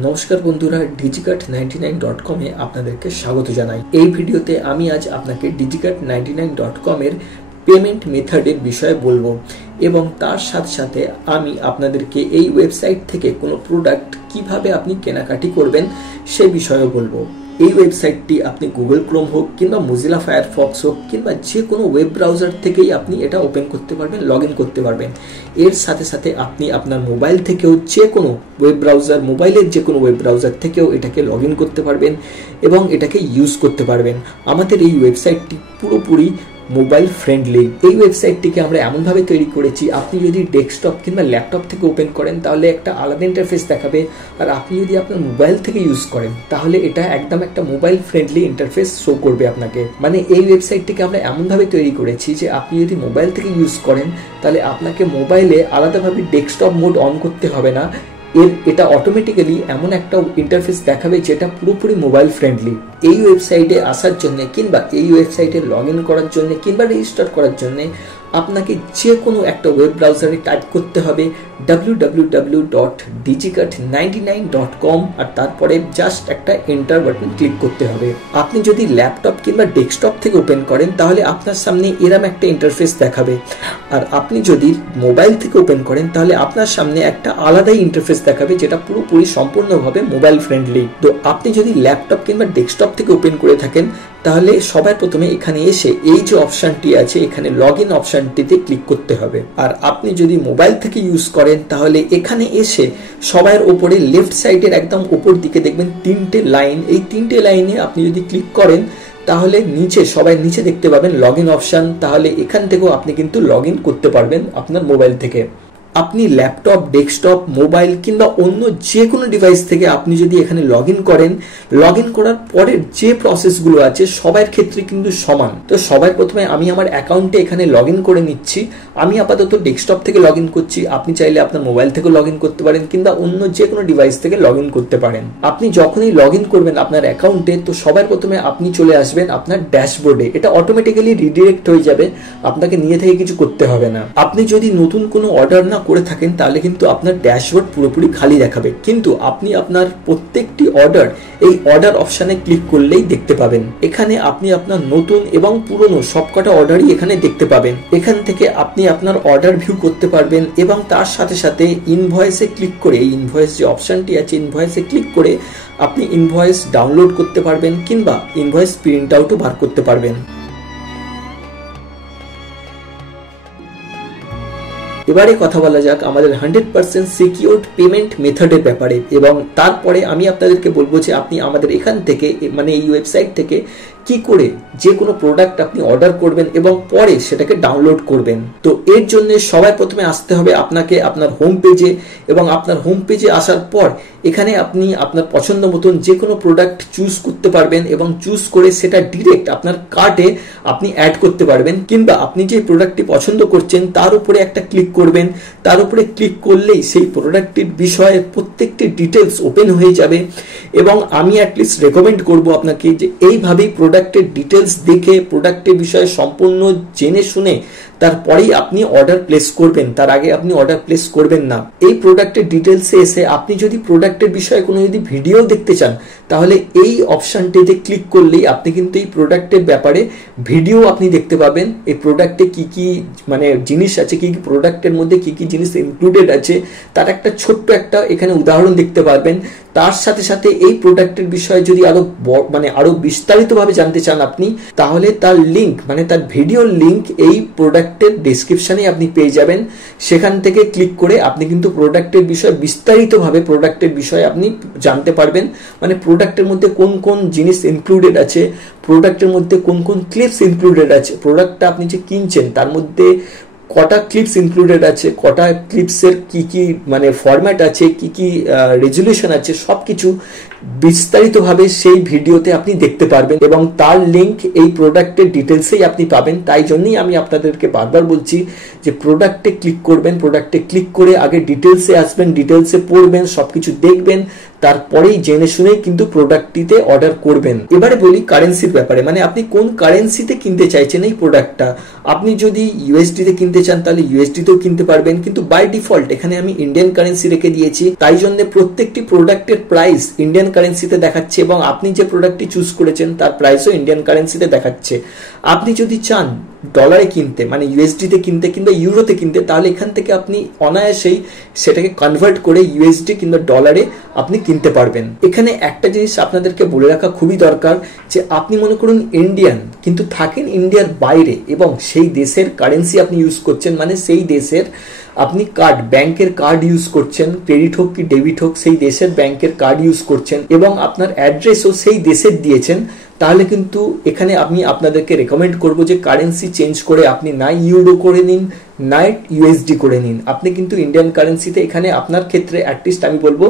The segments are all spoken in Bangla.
নমস্কার বন্ধুরা, digicart99.com এ আপনাদেরকে স্বাগত জানাই। এই ভিডিওতে আমি আজ আপনাকে digicart99.com এর পেমেন্ট মেথডের বিষয়ে বলবো এবং তার সাথে সাথে আমি আপনাদেরকে এই ওয়েবসাইট থেকে কোনো প্রোডাক্ট কিভাবে আপনি কেনাকাটি করবেন সে বিষয়েও বলবো। এই ওয়েবসাইটটি আপনি গুগল ক্রোম হোক কিংবা মোজিলা ফায়ারফক্স হোক কিংবা যে কোনো ওয়েব ব্রাউজার থেকেই আপনি এটা ওপেন করতে পারবেন, লগ ইন করতে পারবেন। এর সাথে সাথে আপনি আপনার মোবাইল থেকেও যে কোনো ওয়েব ব্রাউজার, মোবাইলের যে কোনো ওয়েব ব্রাউজার থেকেও এটাকে লগ ইন করতে পারবেন এবং এটাকে ইউজ করতে পারবেন। আমাদের এই ওয়েবসাইটটি পুরোপুরি মোবাইল ফ্রেন্ডলি। এই ওয়েবসাইটটিকে আমরা এমনভাবে তৈরি করেছি, আপনি যদি ডেস্কটপ কিংবা ল্যাপটপ থেকে ওপেন করেন তাহলে একটা আলাদা ইন্টারফেস দেখাবে, আর আপনি যদি আপনার মোবাইল থেকে ইউজ করেন তাহলে এটা একদম একটা মোবাইল ফ্রেন্ডলি ইন্টারফেস শো করবে আপনাকে। মানে এই ওয়েবসাইটটিকে আমরা এমনভাবে তৈরি করেছি যে আপনি যদি মোবাইল থেকে ইউজ করেন তাহলে আপনাকে মোবাইলে আলাদাভাবে ডেস্কটপ মোড অন করতে হবে না। এটা অটোমেটিক্যালি এমন একটা ইন্টারফেস দেখাবে যেটা পুরোপুরি মোবাইল ফ্রেন্ডলি। এই ওয়েবসাইটে আসার জন্য কিংবা এই ওয়েবসাইটে লগ ইন করার জন্য কিংবা রেজিস্টার করার জন্য আপনাকে যে কোনো একটা ওয়েব ব্রাউজারে টাইপ করতে হবে www.digicart99.com আর তারপরে জাস্ট একটা এন্টার বাটন ক্লিক করতে হবে। আপনি যদি ল্যাপটপ কিংবা ডেস্কটপ থেকে ওপেন করেন তাহলে আপনার সামনে এরকম একটা ইন্টারফেস দেখাবে, আর আপনি যদি মোবাইল থেকে ওপেন করেন তাহলে আপনার সামনে একটা আলাদাই ইন্টারফেস দেখাবে যেটা পুরোপুরি সম্পূর্ণভাবে মোবাইল ফ্রেন্ডলি। তো আপনি যদি ল্যাপটপ কিংবা ডেস্কটপ থেকে ওপেন করে থাকেন তাহলে সবার প্রথমে এখানে এসে এই যে অপশনটি আছে এখানে লগ ইন অপশনটিতে ক্লিক করতে হবে। আর আপনি যদি মোবাইল থেকে ইউজ করেন তাহলে এখানে এসে সবার উপরে লেফট সাইডের একদম উপর দিকে দেখবেন তিনটে লাইন। এই তিনটে লাইনে আপনি যদি ক্লিক করেন তাহলে সবাই নিচে দেখতে পাবেন লগ ইন অপশন। তাহলে এখান থেকেও আপনি কিন্তু লগ ইন করতে পারবেন আপনার মোবাইল থেকে। আপনি ল্যাপটপ, ডেস্কটপ, মোবাইল কিংবা অন্য যে কোনো ডিভাইস থেকে আপনি যদি এখানে লগ ইন করেন, লগ ইন করার পরের যে প্রসেসগুলো আছে সবার ক্ষেত্রে কিন্তু সমান। তো সবার প্রথমে আমি আমার অ্যাকাউন্টে এখানে লগ ইন করে নিচ্ছি। আমি আপাতত ডেস্কটপ থেকে লগ ইন করছি, আপনি চাইলে আপনার মোবাইল থেকে লগ ইন করতে পারেন কিংবা অন্য যে কোনো ডিভাইস থেকে লগ ইন করতে পারেন। আপনি যখনই লগ ইন করবেন আপনার অ্যাকাউন্টে তো সবার প্রথমে আপনি চলে আসবেন আপনার ড্যাশবোর্ডে। এটা অটোমেটিক্যালি রিডিরেক্ট হয়ে যাবে, আপনাকে নিয়ে থেকে কিছু করতে হবে না। আপনি যদি নতুন কোনো অর্ডার না করে থাকেন তাহলে কিন্তু আপনার ড্যাশবোর্ড পুরোপুরি খালি দেখাবে, কিন্তু আপনি আপনার প্রত্যেকটি অর্ডার এই অর্ডার অপশনে ক্লিক করলেই দেখতে পাবেন। এখানে আপনি আপনার নতুন এবং পুরনো সবকটা অর্ডারই এখানে দেখতে পাবেন। এখান থেকে আপনি আপনার অর্ডার ভিউ করতে পারবেন এবং তার সাথে সাথে ইনভয়েসে ক্লিক করে, এই ইনভয়েস যে অপশনটি আছে ইনভয়েসে ক্লিক করে আপনি ইনভয়েস ডাউনলোড করতে পারবেন কিংবা ইনভয়েস প্রিন্ট আউটও বার করতে পারবেন। এবারে কথা বলা যাক আমাদের 100% সিকিউরড পেমেন্ট মেথডের ব্যাপারে এবং তারপরে আমি আপনাদেরকে বলবো যে আপনি আমাদের এখান থেকে মানে এই ওয়েবসাইট থেকে কি করে যে কোনো প্রোডাক্ট আপনি অর্ডার করবেন এবং পরে সেটাকে ডাউনলোড করবেন। তো এর জন্য সবার প্রথমে আসতে হবে আপনাকে আপনার হোম পেজে, এবং আপনার হোম পেজে আসার পর এখানে আপনি আপনার পছন্দ মতন যে কোনো প্রোডাক্ট চুজ করতে পারবেন এবং চুজ করে সেটা ডিরেক্ট আপনার কার্টে আপনি অ্যাড করতে পারবেন, কিংবা আপনি যে প্রোডাক্টটি পছন্দ করছেন তার উপরে একটা ক্লিক করবেন। তার উপরে ক্লিক করলেই সেই প্রোডাক্টটির বিষয়ে প্রত্যেকটি ডিটেলস ওপেন হয়ে যাবে এবং আমি অ্যাটলিস্ট রেকমেন্ড করব আপনাকে যে এইভাবেই প্রোডাক্টের ডিটেলস দেখে প্রোডাক্টের বিষয়ে সম্পূর্ণ জেনে শুনে তারপরেই আপনি অর্ডার প্লেস করবেন। তার আগে আপনি অর্ডার প্লেস করবেন না। এই প্রোডাক্টের ডিটেলসে এসে আপনি যদি প্রোডাক্টের বিষয়ে কোনো যদি ভিডিও দেখতে চান তাহলে এই অপশনটিতে ক্লিক করলেই আপনি কিন্তু এই প্রোডাক্টের ব্যাপারে ভিডিও আপনি দেখতে পাবেন। এই প্রোডাক্টে কি কি মানে জিনিস আছে, কি কি প্রোডাক্টের মধ্যে কি কি জিনিস ইনক্লুডেড আছে তার একটা ছোট্ট একটা এখানে উদাহরণ দেখতে পারবেন। তার সাথে সাথে এই প্রোডাক্টের বিষয়ে যদি আরো বিস্তারিতভাবে জানতে চান আপনি তাহলে তার লিংক মানে তার ভিডিওর লিংক এই প্রোডাক্টের ডেসক্রিপশনে আপনি পেয়ে যাবেন। সেখান থেকে ক্লিক করে আপনি কিন্তু প্রোডাক্টের বিষয়ে বিস্তারিতভাবে প্রোডাক্টের বিষয়ে আপনি জানতে পারবেন। মানে প্রোডাক্টের মধ্যে কোন কোন জিনিস ইনক্লুডেড আছে, প্রোডাক্টের মধ্যে কোন কোন ক্লিপস ইনক্লুডেড আছে, প্রোডাক্টটা আপনি যে কিনছেন তার মধ্যে কটা ক্লিপস ইনক্লুডেড আছে, কটা ক্লিপসের কি কি মানে ফরম্যাট আছে, কি কি রেজুলেশন আছে, সবকিছু বিস্তারিতভাবে সেই ভিডিওতে আপনি দেখতে পারবেন এবং তার লিংক এই প্রোডাক্টের ডিটেলসেই আপনি পাবেন। তাই জন্যই আমি আপনাদেরকে বারবার বলছি যে প্রোডাক্টে ক্লিক করবেন, প্রোডাক্টে ক্লিক করে আগে ডিটেলসে আসবেন, ডিটেলসে পড়বেন, সবকিছু দেখবেন, তারপরেই জেনে শুনেই কিন্তু প্রোডাক্টটিতে অর্ডার করবেন। এবারে বলি কারেন্সির ব্যাপারে, মানে আপনি কোন কারেন্সিতে কিনতে চাইছেন এই প্রোডাক্টটা। আপনি যদি ইউএসডি তে কিনতে চান তাহলে ইউএসডি-তেও কিনতে পারবেন, কিন্তু বাই ডিফল্ট এখানে আমি ইন্ডিয়ান কারেন্সি রেখে দিয়েছি। তাই জন্য প্রত্যেকটি প্রোডাক্টের প্রাইস ইন্ডিয়ান কারেন্সিতে দেখাচ্ছে এবং আপনি যে প্রোডাক্টটি চুজ করেছেন তার প্রাইসও ইন্ডিয়ান কারেন্সিতে দেখাচ্ছে। আপনি যদি চান ডলারে কিনতে, মানে ইউএসডি-তে কিনতে কিংবা ইউরোতে কিনতে, তাহলে এখান থেকে আপনি অনায়াসেই সেটাকে কনভার্ট করে ইউএসডি কিংবা ডলারে আপনি কিনতে পারবেন। এখানে একটা জিনিস আপনাদেরকে বলে রাখা খুবই দরকার, যে আপনি মনে করুন ইন্ডিয়ান কিন্তু থাকেন ইন্ডিয়ার বাইরে এবং সেই দেশের কারেন্সি আপনি ইউজ করছেন, মানে সেই দেশের আপনি কার্ড, ব্যাংকের কার্ড ইউজ করছেন, ক্রেডিট হোক কি ডেবিট হোক, সেই দেশের ব্যাংকের কার্ড ইউজ করছেন এবং আপনার অ্যাড্রেসও সেই দেশের দিয়েছেন, তাহলে কিন্তু এখানে আমি আপনাদেরকে রেকমেন্ড করব যে কারেন্সি চেঞ্জ করে আপনি না ইউরো করে নিন না ইউএসডি করে নিন, আপনি কিন্তু ইন্ডিয়ান কারেন্সিতে এখানে আপনার ক্ষেত্রে অ্যাটলিস্ট আমি বলবো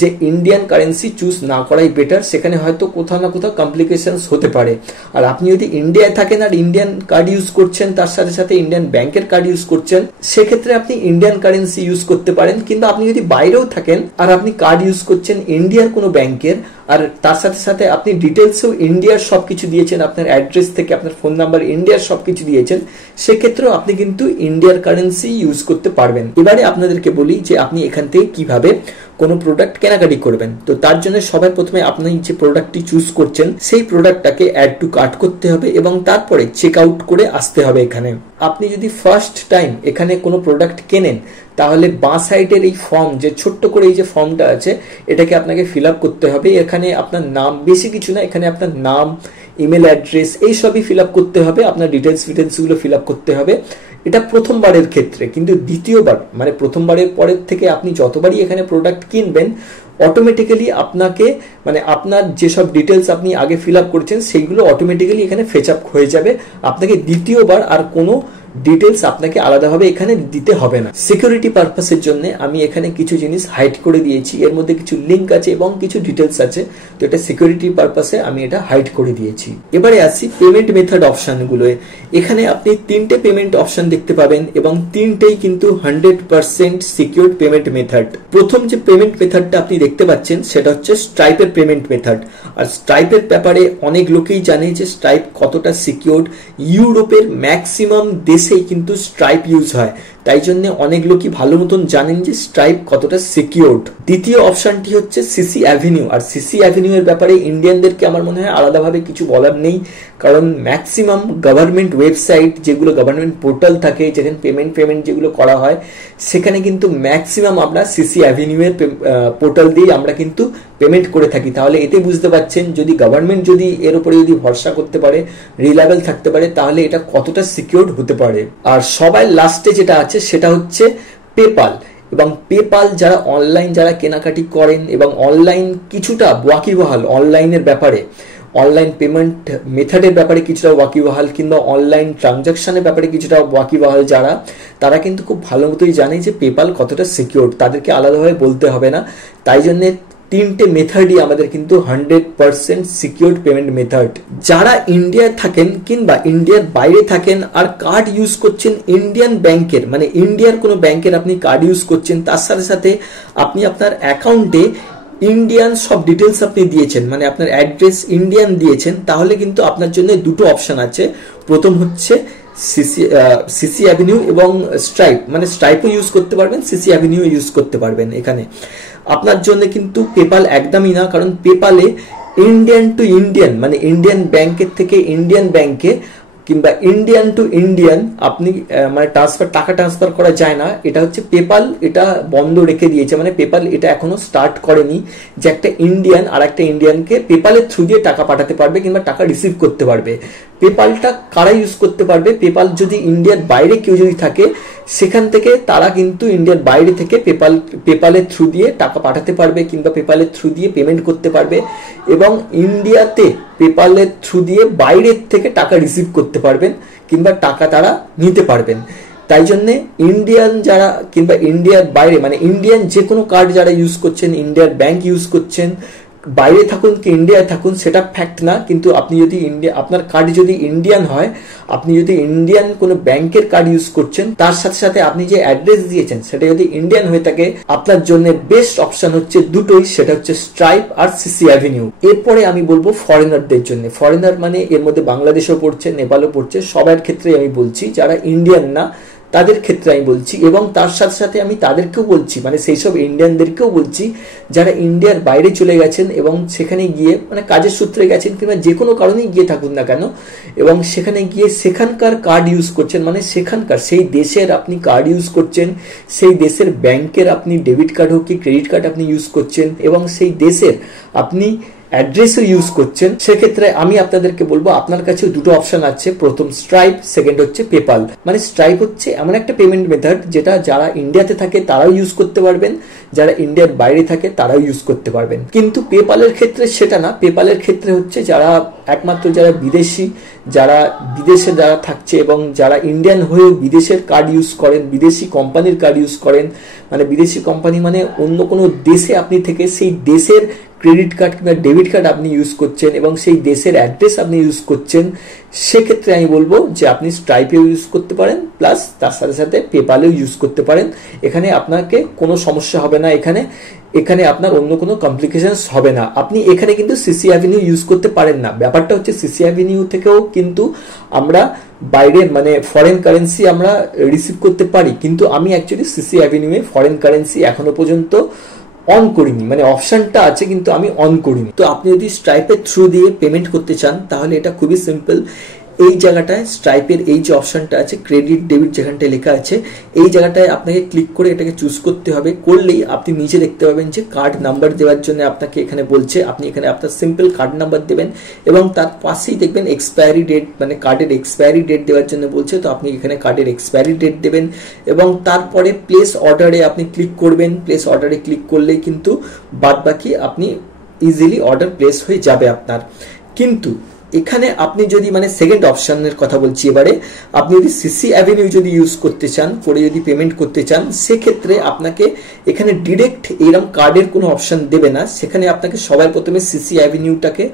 যে ইন্ডিয়ান কারেন্সি চুজ না করাই বেটার। সেখানে হয়তো কোথাও না কোথাও কমপ্লিকেশনস হতে পারে। আর আপনি যদি ইন্ডিয়ায় থাকেন আর ইন্ডিয়ান কার্ড ইউজ করছেন, তার সাথে সাথে ইন্ডিয়ান ব্যাংকের কার্ড ইউজ করছেন, সেক্ষেত্রে আপনি ইন্ডিয়ান কারেন্সি ইউজ করতে পারেন। কিন্তু আপনি যদি বাইরেও থাকেন আর আপনি কার্ড ইউজ করছেন ইন্ডিয়ার কোনো ব্যাংকের, আর তার সাথে সাথে আপনি ডিটেলসও ইন্ডিয়ার সবকিছু দিয়েছেন, আপনার অ্যাড্রেস থেকে আপনার ফোন নাম্বার ইন্ডিয়ার সবকিছু দিয়েছেন, সেক্ষেত্রেও আপনি কিন্তু ইন্ডিয়ার কারেন্সি ইউজ করতে পারবেন। এবারে আপনাদেরকে বলি যে আপনি এখান থেকে কিভাবে কোনো প্রোডাক্ট কেনাকাটি করবেন। তো তার জন্য সবার প্রথমে আপনি যে প্রোডাক্টটি চুজ করছেন সেই প্রোডাক্টটাকে অ্যাড টু কার্ট করতে হবে এবং তারপরে চেক আউট করে আসতে হবে। এখানে আপনি যদি ফার্স্ট টাইম এখানে কোনো প্রোডাক্ট কেনেন, তাহলে বাঁ সাইডের এই ফর্ম, যে ছোট্ট করে এই যে ফর্মটা আছে, এটাকে আপনাকে ফিল আপ করতে হবে। এখানে আপনার নাম, বেশি কিছু না, এখানে আপনার নাম, ইমেল অ্যাড্রেস এই সবই ফিল আপ করতে হবে, আপনার ডিটেলসগুলো ফিল আপ করতে হবে। এটা প্রথমবারের ক্ষেত্রে, কিন্তু দ্বিতীয়বার মানে প্রথমবারের পরের থেকে আপনি যতবারই এখানে প্রোডাক্ট কিনবেন, অটোমেটিক্যালি আপনাকে মানে আপনার যেসব ডিটেলস আপনি আগে ফিল আপ করছেন সেইগুলো অটোমেটিক্যালি এখানে ফেচ আপ হয়ে যাবে। আপনাকে দ্বিতীয়বার আর কোনো ডিটেলস আপনাকে আলাদাভাবে এখানে দিতে হবে না। সিকিউরিটি পারপাসের জন্য আমি এখানে কিছু জিনিস হাইড করে দিয়েছি, এর মধ্যে কিছু লিঙ্ক আছে এবং কিছু ডিটেলস আছে, তো এটা সিকিউরিটি পারপাসে আমি এটা হাইড করে দিয়েছি। এবারে আসি পেমেন্ট মেথড অপশনগুলোয়। এখানে আপনি তিনটে পেমেন্ট অপশন দেখতে পাবেন এবং তিনটেই কিন্তু 100% সিকিউরড পেমেন্ট মেথড। প্রথম যে পেমেন্ট মেথডটা আপনি দেখতে পাচ্ছেন সেটা হচ্ছে স্ট্রাইপের পেমেন্ট মেথড। আর স্ট্রাইপের ব্যাপারে অনেক লোকেই জানে যে স্ট্রাইপ কতটা সিকিউরড। ইউরোপের ম্যাক্সিমাম দেশেই কিন্তু স্ট্রাইপ ইউজ হয়, তাই জন্য অনেক লোকই ভালো মতন জানেন যে স্ট্রাইপ কতটা সিকিউরড। দ্বিতীয় অপশনটি হচ্ছে সিসি অ্যাভিনিউ। আর সিসি অ্যাভিনিউ এর ব্যাপারে ইন্ডিয়ানদেরকে আমার মনে হয় আলাদাভাবে কিছু বলার নেই, কারণ ম্যাক্সিমাম গভর্নমেন্ট ওয়েবসাইট, যেগুলো গভর্নমেন্ট পোর্টাল থাকে যেখানে পেমেন্ট যেগুলো করা হয়, সেখানে কিন্তু ম্যাক্সিমাম আমরা সিসি অ্যাভিনিউ এর পোর্টাল দিয়ে আমরা কিন্তু পেমেন্ট করে থাকি। তাহলে এতে বুঝতে পারছেন যদি গভর্নমেন্ট যদি এর উপরে যদি ভরসা করতে পারে, রিলায়েবল থাকতে পারে, তাহলে এটা কতটা সিকিউরড হতে পারে। আর সবাই লাস্টে যেটা আছে সেটা হচ্ছে পেপাল। এবং পেপাল যারা অনলাইন যারা কেনাকাটি করেন এবং অনলাইন কিছুটা ওয়াকিবহাল, অনলাইনের ব্যাপারে, অনলাইন পেমেন্ট মেথডের ব্যাপারে কিছুটা ওয়াকিবহাল কিংবা অনলাইন ট্রানজাকশনের ব্যাপারে কিছুটা ওয়াকিবহাল যারা, তারা কিন্তু খুব ভালো মতোই জানে যে পেপাল কতটা সিকিউর, তাদেরকে আলাদাভাবে বলতে হবে না। তাই জন্যে তিনটে মেথডই আমাদের কিন্তু 100% সিকিউরড পেমেন্ট মেথড। যারা ইন্ডিয়ায় থাকেন কিংবা ইন্ডিয়ার বাইরে থাকেন আর কার্ড ইউজ করছেন ইন্ডিয়ান ব্যাংকের, মানে ইন্ডিয়ার কোনো ব্যাংকের আপনি কার্ড ইউজ করছেন, তার সাথে সাথে আপনি আপনার অ্যাকাউন্টে ইন্ডিয়ান সব ডিটেলস আপনি দিয়েছেন, মানে আপনার অ্যাড্রেস ইন্ডিয়ান দিয়েছেন, তাহলে কিন্তু আপনার জন্য দুটো অপশন আছে। প্রথম হচ্ছে সিসি অ্যাভিনিউ এবং স্ট্রাইপ, মানে স্ট্রাইপও ইউজ করতে পারবেন, সিসি অ্যাভিনিউ ইউজ করতে পারবেন। এখানে আপনার জন্য কিন্তু পেপাল একদমই না, কারণ পেপালে ইন্ডিয়ান টু ইন্ডিয়ান, মানে ইন্ডিয়ান ব্যাংকের থেকে ইন্ডিয়ান ব্যাংকে কিংবা ইন্ডিয়ান টু ইন্ডিয়ান আপনি মানে টাকা ট্রান্সফার করা যায় না। এটা হচ্ছে পেপাল এটা বন্ধ রেখে দিয়েছে, মানে পেপাল এটা এখনো স্টার্ট করেনি যে একটা ইন্ডিয়ান আর একটা ইন্ডিয়ানকে পেপালের থ্রু দিয়ে টাকা পাঠাতে পারবে কিংবা টাকা রিসিভ করতে পারবে। পেপালটা কারা ইউজ করতে পারবে? পেপাল যদি ইন্ডিয়ার বাইরে কেউ যদি থাকে, সেখান থেকে তারা কিন্তু ইন্ডিয়ার বাইরে থেকে পেপালের থ্রু দিয়ে টাকা পাঠাতে পারবে কিংবা পেপালের থ্রু দিয়ে পেমেন্ট করতে পারবে, এবং ইন্ডিয়াতে পেপালের থ্রু দিয়ে বাইরের থেকে টাকা রিসিভ করতে পারবেন কিংবা টাকা তারা নিতে পারবেন। তাই জন্য ইন্ডিয়ান যারা কিংবা ইন্ডিয়ার বাইরে, মানে ইন্ডিয়ান যে কোনো কার্ড যারা ইউজ করছেন, ইন্ডিয়ার ব্যাংক ইউজ করছেন, বাইরে থাকুন কি ইন্ডিয়ায় থাকুন সেটা ফ্যাক্ট না, কিন্তু আপনি যদি আপনার কার্ড যদি ইন্ডিয়ান হয়, আপনি যদি ইন্ডিয়ান কোনো ব্যাংকের কার্ড ইউজ করছেন, তার সাথে সাথে আপনি যে অ্যাড্রেস দিয়েছেন সেটা যদি ইন্ডিয়ান হয়ে থাকে, আপনার জন্য বেস্ট অপশন হচ্ছে দুটোই, সেটা হচ্ছে স্ট্রাইপ আর সিসি অ্যাভিনিউ। এরপরে আমি বলবো ফরেনারদের জন্য। ফরেনার মানে এর মধ্যে বাংলাদেশও পড়ছে, নেপালও পড়ছে, সবার ক্ষেত্রে আমি বলছি যারা ইন্ডিয়ান না তাদের ক্ষেত্রে আমি বলছি, এবং তার সাথে সাথে আমি তাদেরকেও বলছি, মানে সেই সব ইন্ডিয়ানদেরকেও বলছি যারা ইন্ডিয়ার বাইরে চলে গেছেন এবং সেখানে গিয়ে মানে কাজের সূত্রে গেছেন কিংবা যে কোনো কারণেই গিয়ে থাকুন না কেন, এবং সেখানে গিয়ে সেখানকার কার্ড ইউজ করছেন, মানে সেখানকার সেই দেশের আপনি কার্ড ইউজ করছেন, সেই দেশের ব্যাংকের আপনি ডেবিট কার্ড হোক কি ক্রেডিট কার্ড আপনি ইউজ করছেন, এবং সেই দেশের আপনি অ্যাড্রেসও ইউজ করছেন। সেক্ষেত্রে আমি আপনাদেরকে বলবো আপনার কাছে দুটো অপশন আছে, প্রথম স্ট্রাইপ, সেকেন্ড হচ্ছে পেপাল। মানে স্ট্রাইপ হচ্ছে এমন একটা পেমেন্ট মেথড যেটা যারা ইন্ডিয়াতে থাকে তারাও ইউজ করতে পারবেন, যারা ইন্ডিয়ার বাইরে থাকে তারাও ইউজ করতে পারবেন। কিন্তু পেপালের ক্ষেত্রে সেটা না, পেপালের ক্ষেত্রে হচ্ছে যারা একমাত্র যারা বিদেশি, যারা বিদেশে যারা থাকছে এবং যারা ইন্ডিয়ান হয়েও বিদেশের কার্ড ইউজ করেন, বিদেশি কোম্পানির কার্ড ইউজ করেন, মানে বিদেশি কোম্পানি মানে অন্য কোনো দেশে আপনি থেকে সেই দেশের ক্রেডিট কার্ড কিংবা ডেবিট কার্ড আপনি ইউজ করছেন এবং সেই দেশের অ্যাড্রেস আপনি ইউজ করছেন, সেক্ষেত্রে আমি বলবো যে আপনি স্ট্রাইপেও ইউজ করতে পারেন, প্লাস তার সাথে সাথে পেপালেও ইউজ করতে পারেন। এখানে আপনাকে কোনো সমস্যা হবে না, এখানে আপনার অন্য কোনো কমপ্লিকেশনস হবে না। আপনি এখানে কিন্তু সিসি অ্যাভিনিউ ইউজ করতে পারেন না। ব্যাপারটা হচ্ছে সিসি অ্যাভিনিউ থেকেও কিন্তু আমরা বাইরের মানে ফরেন কারেন্সি আমরা রিসিভ করতে পারি, কিন্তু আমি অ্যাকচুয়ালি সিসি অ্যাভিনিউয়ে ফরেন কারেন্সি এখনো পর্যন্ত অন করিনি, মানে অপশনটা আছে কিন্তু আমি অন করিনি। তো আপনি যদি স্ট্রাইপের থ্রু দিয়ে পেমেন্ট করতে চান তাহলে এটা খুবই সিম্পল। এই জায়গাটায় স্ট্রাইপের এই যে অপশনটা আছে ক্রেডিট ডেবিট যেখানটায় লেখা আছে, এই জায়গাটায় আপনাকে ক্লিক করে এটাকে চুজ করতে হবে। করলেই আপনি নিচে দেখতে পাবেন যে কার্ড নাম্বার দেওয়ার জন্য আপনাকে এখানে বলছে, আপনি এখানে আপনার সিম্পল কার্ড নাম্বার দেবেন এবং তার পাশেই দেখবেন এক্সপায়ারি ডেট, মানে কার্ডের এক্সপায়ারি ডেট দেওয়ার জন্য বলছে, তো আপনি এখানে কার্ডের এক্সপায়ারি ডেট দেবেন এবং তারপরে প্লেস অর্ডারে আপনি ক্লিক করবেন। প্লেস অর্ডারে ক্লিক করলেই কিন্তু বাদ বাকি আপনি ইজিলি অর্ডার প্লেস হয়ে যাবে আপনার। কিন্তু এখানে আপনি যদি মানে সেকেন্ড অপশনের কথা বলছি এবারে, আপনি যদি সিসি অ্যাভিনিউ যদি ইউজ করতে চান, করে যদি পেমেন্ট করতে চান, সেক্ষেত্রে আপনাকে এখানে ডিরেক্ট এরকম কার্ডের কোনো অপশন দেবে না। সেখানে আপনাকে সবার প্রথমে সিসি অ্যাভিনিউটাকে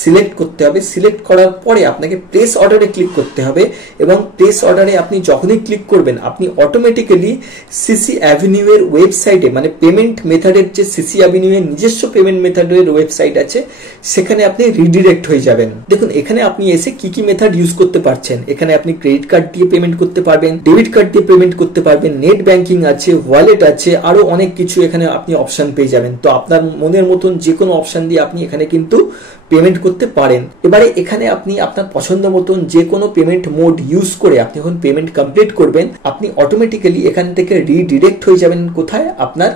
সিলেক্ট করতে হবে। সিলেক্ট করার পরে আপনাকে প্লেস অর্ডারে ক্লিক করতে হবে এবং প্লেস অর্ডারে আপনি যখনই ক্লিক করবেন আপনি অটোমেটিক্যালি সিসি অ্যাভিনিউয়ের ওয়েবসাইটে, মানে পেমেন্ট মেথডের যে সিসি অ্যাভিনিউয়ের নিজস্ব পেমেন্ট মেথডের ওয়েবসাইট আছে সেখানে আপনি রিডিরেক্ট হয়ে যাবেন। দেখুন এখানে আপনি এসে কি কি মেথড ইউজ করতে পারছেন। এখানে আপনি ক্রেডিট কার্ড দিয়ে পেমেন্ট করতে পারবেন, ডেবিট কার্ড দিয়ে পেমেন্ট করতে পারবেন, নেট ব্যাংকিং আছে, ওয়ালেট আছে, আরো অনেক কিছু এখানে আপনি অপশন পেয়ে যাবেন। তো আপনার মনের মতন যে কোনো অপশন দিয়ে আপনি এখানে কিন্তু পেমেন্ট করতে পারেন। এবারে এখানে আপনি আপনার পছন্দ মতন যে কোনো পেমেন্ট মোড ইউজ করে আপনি যখন পেমেন্ট কমপ্লিট করবেন আপনি অটোমেটিক্যালি এখান থেকে রিডিরেক্ট হয়ে যাবেন কোথায়, আপনার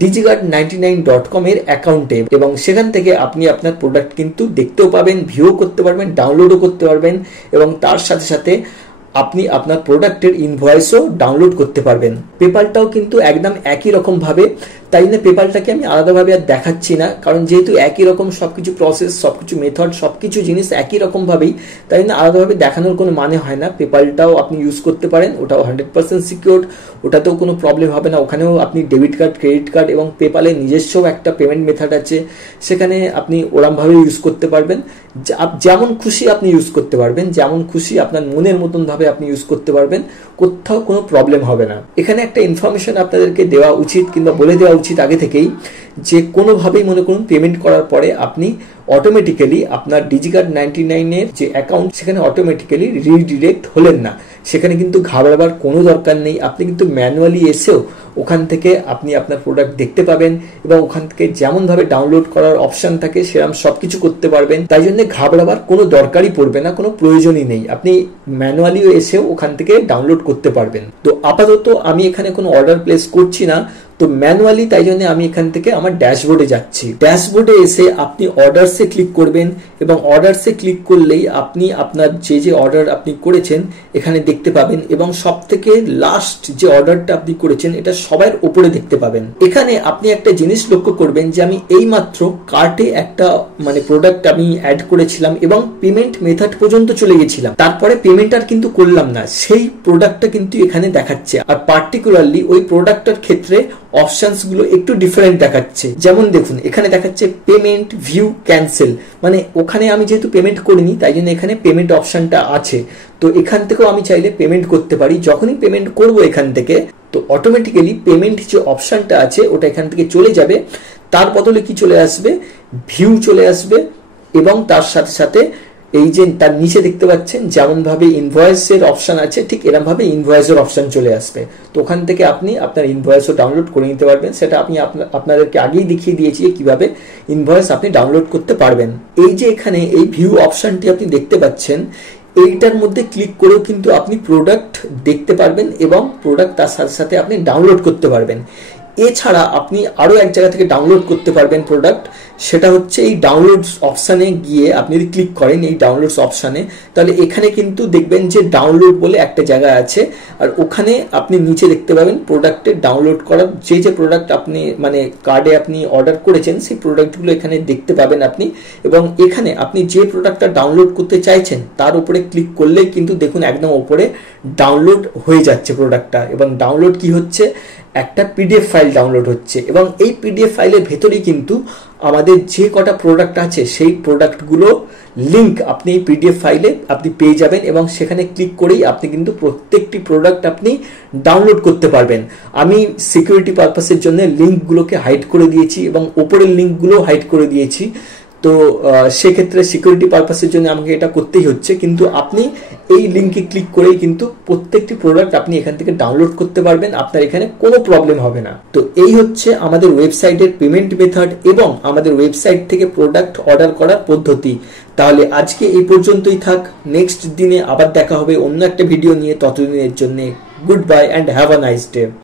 digiguard99.com এর অ্যাকাউন্টে, এবং সেখান থেকে আপনি আপনার প্রোডাক্ট কিন্তু দেখতেও পাবেন, ভিউ করতে পারবেন, ডাউনলোডও করতে পারবেন এবং তার সাথে সাথে আপনি আপনার প্রোডাক্টের ইনভয়েসও ডাউনলোড করতে পারবেন। পেপালটাও কিন্তু একদম একই রকম ভাবে, তাই জন্য পেপালটাকে আমি আলাদাভাবে আর দেখাচ্ছি না, কারণ যেহেতু একই রকম সবকিছু প্রসেস, সবকিছু মেথড, সবকিছু জিনিস একই রকম ভাবেই, তাই জন্য আলাদাভাবে দেখানোর কোনো মানে হয় না। পেপালটাও আপনি ইউজ করতে পারেন, ওটাও 100% সিকিউর, ওটাতেও কোনো প্রবলেম হবে না। ওখানেও আপনি ডেবিট কার্ড, ক্রেডিট কার্ড এবং পেপালের নিজস্ব একটা পেমেন্ট মেথড আছে, সেখানে আপনি ওরমভাবে ইউজ করতে পারবেন, যেমন খুশি আপনি ইউজ করতে পারবেন, যেমন খুশি আপনার মনের মতন ভাবে আপনি ইউজ করতে পারবেন, কোথাও কোনো প্রবলেম হবে না। এখানে একটা ইনফরমেশন আপনাদেরকে দেওয়া উচিত কিংবা বলে দেওয়া উচিত আগে থেকেই, যে কোনোভাবেই মনে করুন পেমেন্ট করার পরে আপনি অটোমেটিক্যালি আপনার digiguard99 এর যে অ্যাকাউন্ট সেখানে অটোমেটিক্যালি রিডিরেক্ট হলেন না, সেখানে কিন্তু ঘাবড়াবার কোনো দরকার নেই। আপনি কিন্তু ম্যানুয়ালি এসেও ওখান থেকে আপনি আপনার প্রোডাক্ট দেখতে পাবেন এবং ওখান থেকে যেমনভাবে ডাউনলোড করার অপশন থাকে সেরকম সবকিছু করতে পারবেন। তাই জন্য ঘাবড়াবার কোনো দরকারই পড়বে না, কোনো প্রয়োজনই নেই। আপনি ম্যানুয়ালিও এসেও ওখান থেকে ডাউনলোড করতে পারবেন। তো আপাতত আমি এখানে কোনো অর্ডার প্লেস করছি না, তো ম্যানুয়ালি, তাই জন্য আমি এখান থেকে আমার ড্যাশবোর্ডে যাচ্ছি। ড্যাশবোর্ডে এসে আপনি অর্ডারসে ক্লিক করবেন এবং অর্ডারসে ক্লিক করলেই আপনি আপনার যে অর্ডার আপনি করেছেন এখানে দেখতে পাবেন এবং সব থেকে লাস্ট যে অর্ডারটা আপনি করেছেন এটা সবার উপরে দেখতে পাবেন। এখানে আপনি একটা জিনিস লক্ষ্য করবেন যে আমি এইমাত্র কার্টে একটা মানে প্রোডাক্ট আমি অ্যাড করেছিলাম এবং পেমেন্ট মেথড পর্যন্ত চলে গেছিলাম, তারপরে পেমেন্ট আর কিন্তু করলাম না, সেই প্রোডাক্টটা কিন্তু এখানে দেখাচ্ছে। আর পার্টিকুলারলি ওই প্রোডাক্টটার ক্ষেত্রে অপশনস গুলো একটু ডিফারেন্ট দেখাচ্ছে। যেমন দেখুন এখানে দেখাচ্ছে পেমেন্ট, ভিউ, ক্যান্সেল, মানে ওখানে আমি যেহেতু পেমেন্ট করিনি তাই জন্য এখানে পেমেন্ট অপশনটা আছে। তো এখান থেকেও আমি চাইলে পেমেন্ট করতে পারি। যখনই পেমেন্ট করব এখান থেকে তো অটোমেটিক্যালি পেমেন্ট যে অপশনটা আছে ওটা এখান থেকে চলে যাবে, তার বদলে কি চলে আসবে, ভিউ চলে আসবে এবং তার সাথে সাথে এই যে তার নিচে দেখতে পাচ্ছেন যেমন ভাবে ইনভয়েসের অপশন আছে, ঠিক এরকম ভাবে ইনভয়েসের অপশন চলে আসবে। তো ওখান থেকে আপনি আপনার ইনভয়েসও ডাউনলোড করে নিতে পারবেন। সেটা আমি আপনাদেরকে আগেই দেখিয়ে দিয়েছি কিভাবে ইনভয়েস আপনি ডাউনলোড করতে পারবেন। এই যে এখানে এই ভিউ অপশনটি আপনি দেখতে পাচ্ছেন, এইটার মধ্যে ক্লিক করেও কিন্তু আপনি প্রোডাক্ট দেখতে পারবেন এবং প্রোডাক্ট তার সাথে সাথে আপনি ডাউনলোড করতে পারবেন। এছাড়া আপনি আরো এক জায়গা থেকে ডাউনলোড করতে পারবেন প্রোডাক্ট, সেটা হচ্ছে এই ডাউনলোডস অপশানে গিয়ে আপনি যদি ক্লিক করেন এই ডাউনলোডস অপশানে, তাহলে এখানে কিন্তু দেখবেন যে ডাউনলোড বলে একটা জায়গা আছে, আর ওখানে আপনি নিচে দেখতে পাবেন প্রোডাক্টের ডাউনলোড করার যে প্রোডাক্ট আপনি মানে কার্ডে আপনি অর্ডার করেছেন সেই প্রোডাক্টগুলো এখানে দেখতে পাবেন আপনি। এবং এখানে আপনি যে প্রোডাক্টটা ডাউনলোড করতে চাইছেন তার উপরে ক্লিক করলেই কিন্তু দেখুন একদম উপরে ডাউনলোড হয়ে যাচ্ছে প্রোডাক্টটা, এবং ডাউনলোড কি হচ্ছে, একটা পিডিএফ ফাইল ডাউনলোড হচ্ছে, এবং এই পিডিএফ ফাইলের ভেতরেই কিন্তু আমাদের যে কটা প্রোডাক্ট আছে সেই প্রোডাক্টগুলো লিংক আপনি এই পিডিএফ ফাইলে আপনি পেয়ে যাবেন, এবং সেখানে ক্লিক করেই আপনি কিন্তু প্রত্যেকটি প্রোডাক্ট আপনি ডাউনলোড করতে পারবেন। আমি সিকিউরিটি পারপাসের জন্য লিঙ্কগুলোকে হাইড করে দিয়েছি এবং ওপরের লিঙ্কগুলো হাইড করে দিয়েছি। তো সেক্ষেত্রে সিকিউরিটি পারপাসের জন্য আমাকে এটা করতেই হচ্ছে, কিন্তু আপনি এই লিঙ্কে ক্লিক করেই কিন্তু প্রত্যেকটি প্রোডাক্ট আপনি এখান থেকে ডাউনলোড করতে পারবেন, আপনার এখানে কোনো প্রবলেম হবে না। তো এই হচ্ছে আমাদের ওয়েবসাইটের পেমেন্ট মেথড এবং আমাদের ওয়েবসাইট থেকে প্রোডাক্ট অর্ডার করার পদ্ধতি। তাহলে আজকে এই পর্যন্তই থাক, নেক্সট দিনে আবার দেখা হবে অন্য একটা ভিডিও নিয়ে। ততদিনের জন্য good bye and have a nice day.